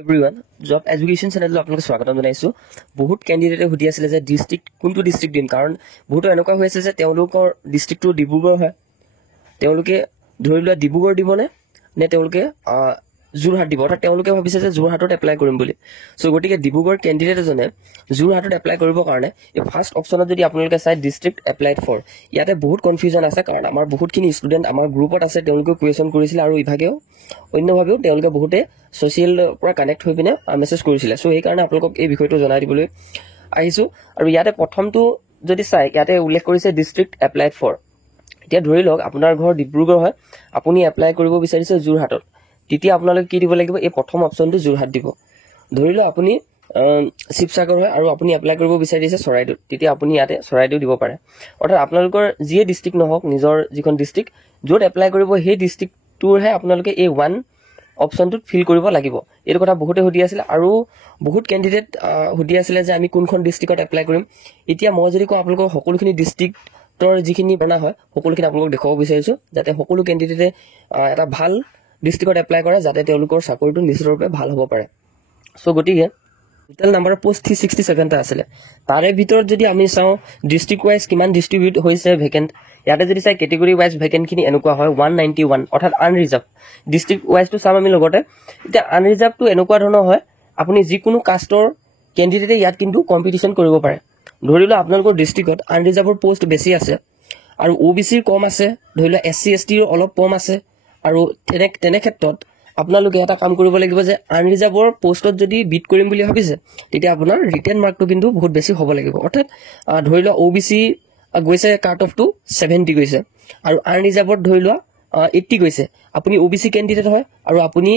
Everyone job education চেনেললৈ আপোনালোকে স্বাগতম জনাইছোঁ। বহুত কেণ্ডিডেটে সুধি আছিলে যে ডিষ্ট্ৰিক্ট কোনটো ডিষ্ট্ৰিক্ট দিম, কাৰণ বহুতো এনেকুৱা হৈ আছে যে তেওঁলোকৰ ডিষ্ট্ৰিক্টটো ডিব্ৰুগড় হয়, তেওঁলোকে ধৰি লোৱা ডিব্ৰুগড় দিবনে নে তেওঁলোকে যোৰহাট দিব, অৰ্থাৎ তেওঁলোকে ভাবিছে যে যোৰহাটত এপ্লাই কৰিম বুলি। চ' গতিকে ডিব্ৰুগড় কেণ্ডিডেট এজনে যোৰহাটত এপ্লাই কৰিবৰ কাৰণে এই ফাৰ্ষ্ট অপশ্যনত যদি আপোনালোকে চাই ডিষ্ট্ৰিক্ট এপ্লাইড ফৰ, ইয়াতে বহুত কনফিউজন আছে, কাৰণ আমাৰ বহুতখিনি ষ্টুডেণ্ট আমাৰ গ্ৰুপত আছে, তেওঁলোকে কুৱেশ্যন কৰিছিলে আৰু ইভাগেও অন্যভাৱেও তেওঁলোকে বহুতে ছ'চিয়েলৰ পৰা কানেক্ট হৈ পিনে মেছেজ কৰিছিলে। চ' সেইকাৰণে আপোনালোকক এই বিষয়টো জনাই দিবলৈ আহিছোঁ। আৰু ইয়াতে প্ৰথমটো যদি চাই, ইয়াতে উল্লেখ কৰিছে ডিষ্ট্ৰিক্ট এপ্লাইড ফৰ। এতিয়া ধৰি লওক আপোনাৰ ঘৰ ডিব্ৰুগড় হয়, আপুনি এপ্লাই কৰিব বিচাৰিছে যোৰহাটত, তেতিয়া আপোনালোকে কি দিব লাগিব, এই প্ৰথম অপশ্যনটো যোৰহাট দিব। ধৰি লওক আপুনি শিৱসাগৰ হয় আৰু আপুনি এপ্লাই কৰিব বিচাৰিছে চৰাইদেউত, তেতিয়া আপুনি ইয়াতে চৰাইদেউ দিব পাৰে। অৰ্থাৎ আপোনালোকৰ যিয়ে ডিষ্ট্ৰিক্ট নহওক, নিজৰ যিখন ডিষ্ট্ৰিক্ট য'ত এপ্লাই কৰিব সেই ডিষ্ট্ৰিক্টটোৰহে আপোনালোকে এই ওৱান অপশ্যনটোত ফিল কৰিব লাগিব। এইটো কথা বহুতে সুধি আছিলে আৰু বহুত কেণ্ডিডেট সুধি আছিলে যে আমি কোনখন ডিষ্ট্ৰিক্টত এপ্লাই কৰিম। এতিয়া মই যদি কওঁ আপোনালোকৰ সকলোখিনি ডিষ্ট্ৰিক্টৰ যিখিনি বনা হয় সকলোখিনি আপোনালোকক দেখুৱাব বিচাৰিছোঁ, যাতে সকলো কেণ্ডিডেটে এটা ভাল ডিষ্ট্ৰিক্টত এপ্লাই কৰে, যাতে তেওঁলোকৰ চাকৰিটো নিশ্চিতৰূপে ভাল হ'ব পাৰে। চ' গতিকে টোটেল নাম্বাৰ পষ্ট 367টা আছিলে, তাৰে ভিতৰত যদি আমি চাওঁ ডিষ্ট্ৰিক্ট ৱাইজ কিমান ডিষ্ট্ৰিবিউট হৈছে ভেকেণ্ট, ইয়াতে যদি চাই কেটেগৰী ৱাইজ ভেকেণ্টখিনি এনেকুৱা হয় 191, অৰ্থাৎ আনৰিজাৰ্ভ। ডিষ্ট্ৰিক্ট ৱাইজটো চাম আমি লগতে। এতিয়া আনৰিজাৰ্ভটো এনেকুৱা ধৰণৰ হয়, আপুনি যিকোনো কাষ্টৰ কেণ্ডিডেটে ইয়াত কিন্তু কম্পিটিশ্যন কৰিব পাৰে। ধৰি লোৱা আপোনালোকৰ ডিষ্ট্ৰিক্টত আনৰিজাৰ্ভৰ পষ্ট বেছি আছে আৰু OBCৰ কম আছে, ধৰি লোৱা SC STৰ অলপ কম আছে, আৰু তেনে ক্ষেত্ৰত আপোনালোকে এটা কাম কৰিব লাগিব যে আনৰিজাৰ্ভৰ পষ্টত যদি বিট কৰিম বুলি ভাবিছে, তেতিয়া আপোনাৰ ৰিটেন মাৰ্কটো কিন্তু বহুত বেছি হ'ব লাগিব। অৰ্থাৎ ধৰি লোৱা OBC গৈছে কাট অফটো 70 গৈছে আৰু আনৰিজাৰ্ভত ধৰি লোৱা 80 গৈছে, আপুনি OBC কেণ্ডিডেট হয় আৰু আপুনি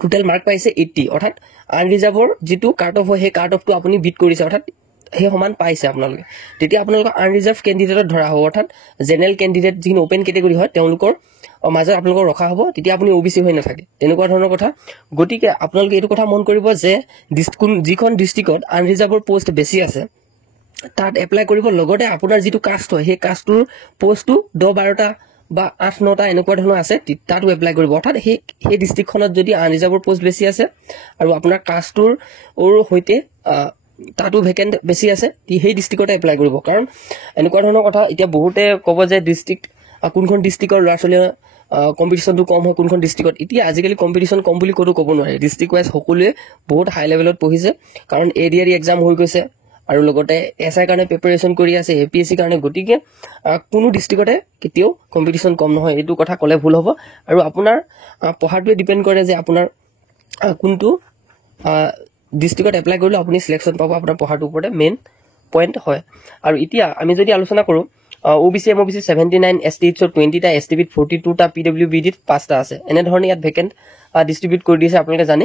টোটেল মাৰ্ক পাইছে 80, অৰ্থাৎ আনৰিজাৰ্ভৰ যিটো কাট অফ হয় সেই কাট অফটো আপুনি বিট কৰিছে, অৰ্থাৎ সেই সমান পাইছে আপোনালোকে, তেতিয়া আপোনালোকৰ আনৰিজাৰ্ভ কেণ্ডিডেটত ধৰা হ'ব। অৰ্থাৎ জেনেৰেল কেণ্ডিডেট যিখিনি অ'পেন কেটেগৰী হয় তেওঁলোকৰ মাজত আপোনালোকৰ ৰখা হ'ব, তেতিয়া আপুনি OBC হৈ নাথাকে, তেনেকুৱা ধৰণৰ কথা। গতিকে আপোনালোকে এইটো কথা মন কৰিব যে যিখন ডিষ্ট্ৰিক্টত আনৰিজাৰ্ভৰ পষ্ট বেছি আছে তাত এপ্লাই কৰিব, লগতে আপোনাৰ যিটো কাষ্ট হয় সেই কাষ্টটোৰ পষ্টটো 10-12টা বা 8-9টা এনেকুৱা ধৰণৰ আছে, তাতো এপ্লাই কৰিব। অৰ্থাৎ সেই ডিষ্ট্ৰিক্টখনত যদি আনৰিজাৰ্ভৰ পষ্ট বেছি আছে আৰু আপোনাৰ কাষ্টটোৰ সৈতে তাতো ভেকেণ্ট বেছি আছে, সেই ডিষ্ট্ৰিক্টতে এপ্লাই কৰিব। কাৰণ এনেকুৱা ধৰণৰ কথা, এতিয়া বহুতে ক'ব যে ডিষ্ট্ৰিক্ট কোনখন ডিষ্ট্ৰিক্টৰ ল'ৰা ছোৱালীয়ে কম্পিটিশ্যনটো কম হয়, কোনখন ডিষ্ট্ৰিক্টত। এতিয়া আজিকালি কম্পিটিশ্যন কম বুলি ক'তো ক'ব নোৱাৰে, ডিষ্ট্ৰিক্ট ৱাইজ সকলোৱে বহুত হাই লেভেলত পঢ়িছে, কাৰণ ADR এক্সাম হৈ গৈছে আৰু লগতে SI কাৰণে প্ৰিপেৰেশ্যন কৰি আছে, APSC কাৰণে। গতিকে কোনো ডিষ্ট্ৰিক্টতে কেতিয়াও কম্পিটিশ্যন কম নহয়, এইটো কথা ক'লে ভুল হ'ব। আৰু আপোনাৰ পঢ়াটোৱে ডিপেণ্ড কৰে যে আপোনাৰ কোনটো ডিষ্ট্ৰিক্টত এপ্লাই কৰিলে আপুনি চিলেকশ্যন পাব, আপোনাৰ পঢ়াটোৰ ওপৰতে মেইন পইণ্ট হয়। আৰু এতিয়া আমি যদি আলোচনা কৰোঁ, OBC MOBC 79, STHত 20টা, STBত 42টা, PWBDত 5টা আছে, এনেধৰণে ইয়াত ভেকেণ্ট ডিষ্ট্ৰিবিউট কৰি দিছে আপোনালোকে জানে।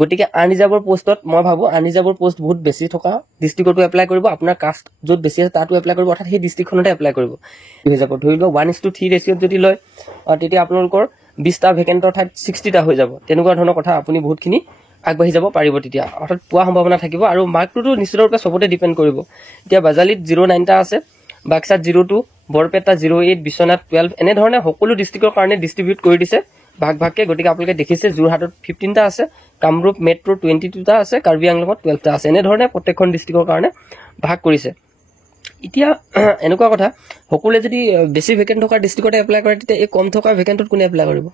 গতিকে আনৰিজাৰ্ভৰ পষ্টত মই ভাবোঁ আনৰিজাৰ্ভৰ পষ্ট বহুত বেছি থকা ডিষ্ট্ৰিক্টতো এপ্লাই কৰিব, আপোনাৰ কাষ্ট য'ত বেছি আছে তাতো এপ্লাই কৰিব, অৰ্থাৎ সেই ডিষ্ট্ৰিক্টখনতে এপ্লাই কৰিব হৈ যাব। ধৰি লওক 1:3 ৰেচিঅ'ত যদি লয়, তেতিয়া আপোনালোকৰ 20টা ভেকেণ্টৰ ঠাইত 60টা হৈ যাব, তেনেকুৱা ধৰণৰ কথা। আপুনি বহুতখিনি আগবাঢ়ি যাব পাৰিব তেতিয়া, অৰ্থাৎ পোৱা সম্ভাৱনা থাকিব। আৰু মাৰ্কটোতো নিশ্চিতৰূপে চবতে ডিপেণ্ড কৰিব। এতিয়া বাজালিত 09টা আছে, বাক্সাত 02, বৰপেটা 08, বিশ্বনাথ 12, এনেধৰণে সকলো ডিষ্ট্ৰিক্টৰ কাৰণে ডিষ্ট্ৰিবিউট কৰি দিছে ভাগকে। গতিকে আপোনালোকে দেখিছে যোৰহাটত 15টা আছে, কামৰূপ মেট্ৰ' 22টা আছে, কাৰ্বি আংলঙত 12টা আছে, এনেধৰণে প্ৰত্যেকখন ডিষ্ট্ৰিক্টৰ কাৰণে ভাগ কৰিছে। এতিয়া এনেকুৱা কথা, সকলোৱে যদি বেছি ভেকেণ্ট থকা ডিষ্ট্ৰিক্টতে এপ্লাই কৰে, তেতিয়া এই কম থকা ভেকেণ্টত কোনে এপ্লাই কৰিব।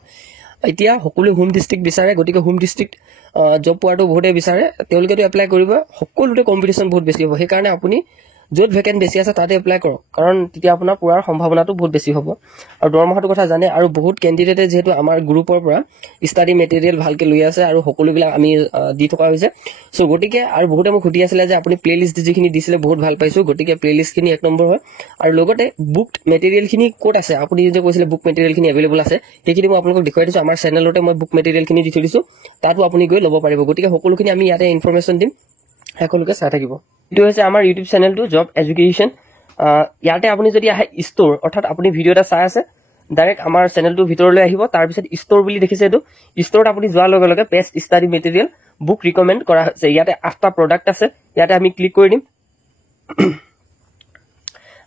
এতিয়া সকলোৱে হোম ডিষ্ট্ৰিক্ট বিচাৰে, গতিকে হোম ডিষ্ট্ৰিক্ট জব পোৱাটো বহুতে বিচাৰে, তেওঁলোকেতো এপ্লাই কৰিব, সকলোতে কম্পিটিশ্যন বহুত বেছি হ'ব। সেইকাৰণে আপুনি য'ত ভেকেণ্ট বেছি আছে তাতে এপ্লাই কৰক, কাৰণ তেতিয়া আপোনাৰ পোৱাৰ সম্ভাৱনাটো বহুত বেছি হ'ব। আৰু দৰমহাটোৰ কথা জানে, আৰু বহুত কেণ্ডিডেটে যিহেতু আমাৰ গ্ৰুপৰ পৰা ষ্টাডি মেটেৰিয়েল ভালকৈ লৈ আছে আৰু সকলোবিলাক আমি দি থকা হৈছে। চ' গতিকে আৰু বহুতে মোক সুধি আছিলে যে আপুনি প্লে'লিষ্ট যিখিনি দিছিলে বহুত ভাল পাইছোঁ, গতিকে প্লে'লিষ্টখিনি 1 নম্বৰ হয়। আৰু লগতে বুক মেটেৰিয়েলখিনি ক'ত আছে, আপুনি যে কৈছিলে বুক মেটেৰিয়েলখিনি এভেইলেবল আছে, সেইখিনি মই আপোনালোকক দেখুৱাই দিছোঁ। আমাৰ চেনেলতে মই বুক মেটেৰিয়েলখিনি দি থৈ দিছোঁ, তাতো আপুনি গৈ ল'ব পাৰিব। গতিকে সকলোখিনি আমি ইয়াতে ইনফৰমেশ্যন দিম, সকলোকে চাই থাকিব। এইটো হৈছে আমাৰ ইউটিউব চেনেলটো জব এডুকেশ্যন। ইয়াতে আপুনি যদি আহে ষ্ট'ৰ, অৰ্থাৎ আপুনি ভিডিঅ' এটা চাই আছে, ডাইৰেক্ট আমাৰ চেনেলটোৰ ভিতৰলৈ আহিব, তাৰপিছত ষ্ট'ৰ বুলি দেখিছে, এইটো ষ্ট'ৰত আপুনি যোৱাৰ লগে লগে best study material book recommend কৰা হৈছে। ইয়াতে 8টা প্ৰডাক্ট আছে, ইয়াতে আমি ক্লিক কৰি দিম।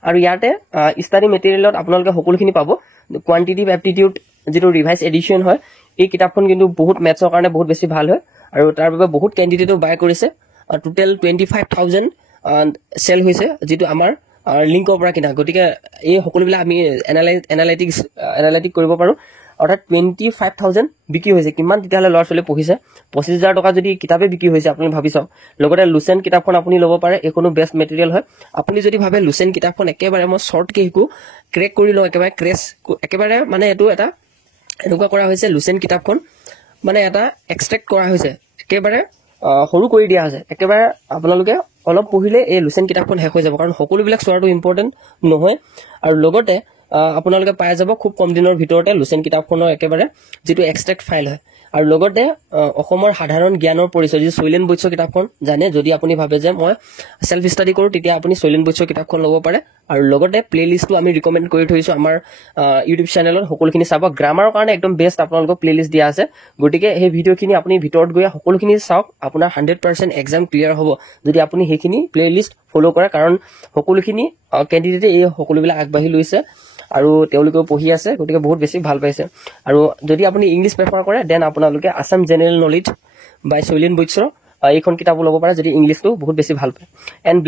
আৰু ইয়াতে ষ্টাডি মেটেৰিয়েলত আপোনালোকে সকলোখিনি পাব, কোৱান্টিটিভ এপ্টিটিউড যিটো ৰিভাইজ এডিশ্যন হয় এই কিতাপখন কিন্তু বহুত মেথছৰ কাৰণে বহুত বেছি ভাল হয় আৰু তাৰ বাবে বহুত কেণ্ডিডেটো বাই কৰিছে টোটেল 25,000 চেল হৈছে যিটো আমাৰ লিংকৰ পৰা কিনা গতিকে এই সকলোবিলাক আমি এনালাইটিক কৰিব পাৰোঁ অৰ্থাৎ 25,000 বিক্ৰী হৈছে কিমান তেতিয়াহ'লে ল'ৰা ছোৱালীয়ে পঢ়িছে 25,000 টকা যদি কিতাপে বিক্ৰী হৈছে আপুনি ভাবি চাওক লগতে লুচেণ্ট কিতাপখন আপুনি ল'ব পাৰে এইখনো বেষ্ট মেটেৰিয়েল হয় আপুনি যদি ভাবে লুচেণ্ট কিতাপখন একেবাৰে মই শ্বৰ্টকৈ শিকোঁ ক্ৰেক কৰি লওঁ একেবাৰে মানে এইটো এটা এনেকুৱা কৰা হৈছে লুচেণ্ট কিতাপখন মানে এটা এক্সট্ৰেক্ট কৰা হৈছে একেবাৰে সৰু কৰি দিয়া হৈছে একেবাৰে আপোনালোকে অলপ পঢ়িলে এই লুচেণ্ট কিতাপখন শেষ হৈ যাব কাৰণ সকলোবিলাক চোৱাটো ইম্পৰ্টেণ্ট নহয় আৰু লগতে আপোনালোকে পাই যাব খুব কম দিনৰ ভিতৰতে লুচেণ্ট কিতাপখনৰ একেবাৰে যিটো এক্সট্ৰেক্ট ফাইল হয় আৰু লগতে অসমৰ সাধাৰণ জ্ঞানৰ পৰিচয় যি শৈলেন বৈশ্য কিতাপখন জানে যদি আপুনি ভাবে যে মই সেল্ফ ষ্টাডি কৰোঁ তেতিয়া আপুনি শৈলেন বৈশ্য কিতাপখন ল'ব পাৰে আৰু লগতে প্লে লিষ্টটো আমি ৰিকমেণ্ড কৰি থৈছোঁ আমাৰ ইউটিউব চেনেলত সকলোখিনি চাব গ্ৰামাৰৰ কাৰণে একদম বেষ্ট আপোনালোকক প্লে লিষ্ট দিয়া আছে গতিকে সেই ভিডিঅ'খিনি আপুনি ভিতৰত গৈ সকলোখিনি চাওক আপোনাৰ 100% এক্সাম ক্লিয়াৰ হ'ব যদি আপুনি সেইখিনি প্লে লিষ্ট ফ'ল' কৰে কাৰণ সকলোখিনি কেণ্ডিডেটে এই সকলোবিলাক আগবাঢ়ি লৈছে আৰু তেওঁলোকেও পঢ়ি আছে গতিকে বহুত বেছি ভাল পাইছে আৰু যদি আপুনি ইংলিছ প্ৰেফাৰ কৰে দেন আপোনালোকে আছাম জেনেৰেল নলেজ বাই শৈলেন বৈশ্য এইখন কিতাপো ল'ব পাৰে যদি ইংলিছটো বহুত বেছি ভাল পায় এণ্ড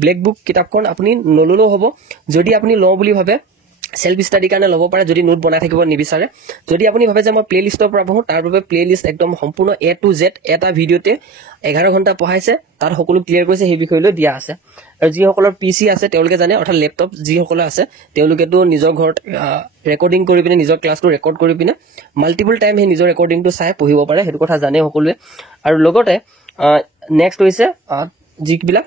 ব্লেক বুক কিতাপখন আপুনি নল'লেও হ'ব যদি আপুনি লওঁ বুলি ভাবে সেল্ফ ষ্টাডিৰ কাৰণে ল'ব পাৰে যদি নোট বনাই থাকিব নিবিচাৰে যদি আপুনি ভাবে যে মই প্লে লিষ্টৰ পৰা পঢ়োঁ তাৰ বাবে প্লে লিষ্ট একদম সম্পূৰ্ণ A to Z এটা ভিডিঅ'তে 11 ঘণ্টা পঢ়াইছে তাত সকলো ক্লিয়াৰ কৰিছে সেই বিষয়লৈ দিয়া আছে আৰু যিসকলৰ PC আছে তেওঁলোকে জানে অৰ্থাৎ লেপটপ যিসকলৰ আছে তেওঁলোকেতো নিজৰ ঘৰত ৰেকৰ্ডিং কৰি পিনে নিজৰ ক্লাছটো ৰেকৰ্ড কৰি পিনে মাল্টিপল টাইম সেই নিজৰ ৰেকৰ্ডিংটো চাই পঢ়িব পাৰে সেইটো কথা জানে সকলোৱে আৰু লগতে নেক্সট হৈছে যিবিলাক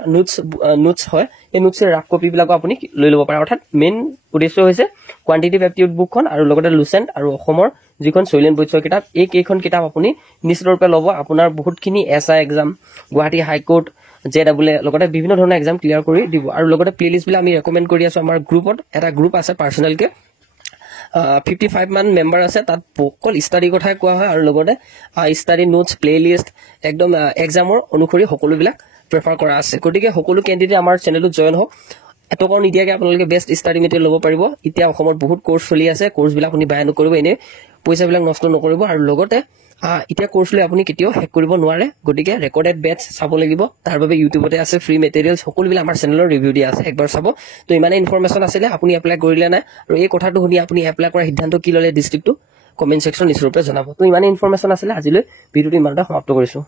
নোটছ হয় এই নোটছৰ ৰাফ কপিবিলাকো আপুনি লৈ ল'ব পাৰে অৰ্থাৎ মেইন উদ্দেশ্য হৈছে কোৱান্টিটিভ এপ্টিটিউড বুকখন আৰু লগতে লুচেণ্ট আৰু অসমৰ যিখন শৈলেন বৈশ্য কিতাপ এই কেইখন কিতাপ আপুনি নিশ্চিতৰূপে ল'ব আপোনাৰ বহুতখিনি SI exam Guwahati high court JEE লগতে বিভিন্ন ধৰণৰ এক্সাম ক্লিয়াৰ কৰি দিব আৰু লগতে প্লে লিষ্টবিলাক আমি ৰেকমেণ্ড কৰি আছোঁ আমাৰ গ্ৰুপত এটা গ্ৰুপ আছে পাৰ্চনেলকৈ 55 মান মেম্বাৰ আছে তাত অকল ষ্টাডি কথাই কোৱা হয় আৰু লগতে ষ্টাডি নোটছ প্লে লিষ্ট একদম এক্সামৰ অনুসৰি সকলোবিলাক প্ৰেফাৰ কৰা আছে গতিকে সকলো কেণ্ডিডেট আমাৰ চেনেলটোত জইন হওক এটকাও নিদিয়াকৈ আপোনালোকে বেষ্ট ষ্টাডি মেটেৰিয়েল ল'ব পাৰিব এতিয়া অসমত বহুত কোৰ্চ চলি আছে কোৰ্চবিলাক আপুনি বাই নকৰিব এনেই পইচাবিলাক নষ্ট নকৰিব আৰু লগতে এতিয়া কোৰ্চ লৈ আপুনি কেতিয়াও শেষ কৰিব নোৱাৰে গতিকে ৰেকৰ্ডেড বেটছ চাব লাগিব তাৰ বাবে ইউটিউবতে আছে ফ্ৰী মেটেৰিয়েলছ সকলোবিলাক আমাৰ চেনেলৰ ৰিভিউ দিয়া আছে একবাৰ চাব তো ইমানে ইনফৰমেশ্যন আছিলে আপুনি এপ্লাই কৰিলে নাই আৰু এই কথাটো শুনি আপুনি এপ্লাই কৰাৰ সিদ্ধান্ত কি ল'লে ডিষ্ট্ৰিক্টটো কমেণ্ট ছেকশ্যন নিশ্চয়ৰূপে জনাব তো ইমানে ইনফৰমেশ্যন আছিলে আজিলৈ ভিডিঅ'টো ইমানতে সমাপ্ত কৰিছোঁ